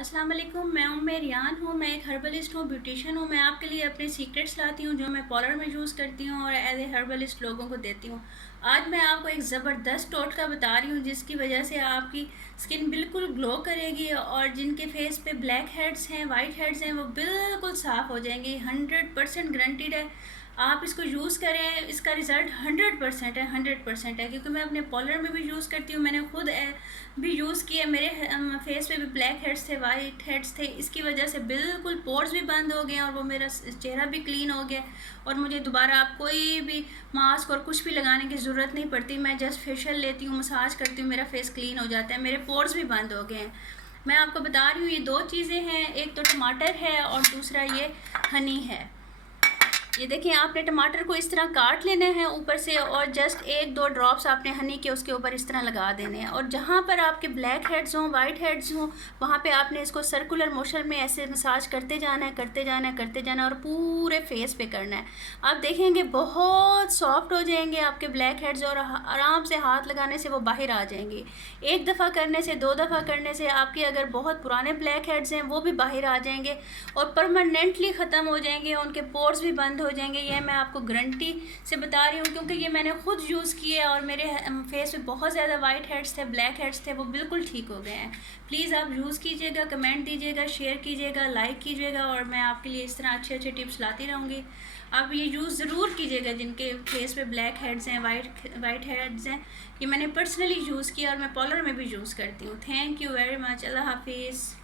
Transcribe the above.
अस्सलाम वालेकुम। मैं रियान हूँ। मैं एक हर्बलिस्ट हूँ, ब्यूटिशियन हूँ। मैं आपके लिए अपने सीक्रेट्स लाती हूँ जो मैं पार्लर में यूज़ करती हूँ और एज ए हर्बलिस्ट लोगों को देती हूँ। आज मैं आपको एक ज़बरदस्त टोटका बता रही हूँ जिसकी वजह से आपकी स्किन बिल्कुल ग्लो करेगी और जिनके फेस पे ब्लैक हेड्स हैं, वाइट हेड्स हैं, वो बिल्कुल साफ़ हो जाएंगे। 100% गारंटीड है। आप इसको यूज़ करें, इसका रिज़ल्ट 100% है, 100% है, क्योंकि मैं अपने पार्लर में भी यूज़ करती हूँ। मैंने खुद भी यूज़ किए। मेरे फेस पे भी ब्लैक हेड्स थे, वाइट हेड्स थे। इसकी वजह से बिल्कुल पोर्स भी बंद हो गए और वो मेरा चेहरा भी क्लीन हो गया और मुझे दोबारा आप कोई भी मास्क और कुछ भी लगाने की ज़रूरत नहीं पड़ती। मैं जस्ट फेशियल लेती हूँ, मसाज करती हूँ, मेरा फेस क्लीन हो जाता है, मेरे पोर्स भी बंद हो गए हैं। मैं आपको बता रही हूँ, ये दो चीज़ें हैं, एक तो टमाटर है और दूसरा ये हनी है। ये देखिए, आपने टमाटर को इस तरह काट लेना है ऊपर से और जस्ट एक दो ड्रॉप्स आपने हनी के उसके ऊपर इस तरह लगा देने हैं और जहाँ पर आपके ब्लैक हेड्स हों, वाइट हेड्स हों, वहाँ पे आपने इसको सर्कुलर मोशन में ऐसे मसाज करते जाना है, करते जाना है, करते जाना है और पूरे फेस पे करना है। आप देखेंगे बहुत सॉफ्ट हो जाएंगे आपके ब्लैक हेड्स और आराम से हाथ लगाने से वो बाहर आ जाएंगे। एक दफ़ा करने से, दो दफ़ा करने से आपके अगर बहुत पुराने ब्लैक हेड्स हैं वो भी बाहर आ जाएंगे और परमानेंटली ख़त्म हो जाएंगे, उनके पोर्स भी बंद हो जाएंगे। ये मैं आपको गारंटी से बता रही हूँ क्योंकि ये मैंने खुद यूज़ किए और मेरे फेस पे बहुत ज़्यादा वाइट हेड्स थे, ब्लैक हेड्स थे, वो बिल्कुल ठीक हो गए हैं। प्लीज़ आप यूज़ कीजिएगा, कमेंट दीजिएगा, शेयर कीजिएगा, लाइक कीजिएगा और मैं आपके लिए इस तरह अच्छे अच्छे टिप्स लाती रहूँगी। आप ये यूज़ ज़रूर कीजिएगा जिनके फेस पे ब्लैक हेड्स हैं, वाइट हेड्स हैं। ये मैंने पर्सनली यूज़ किया और मैं पार्लर में भी यूज़ करती हूँ। Thank you very much. अल्लाह हाफिज़।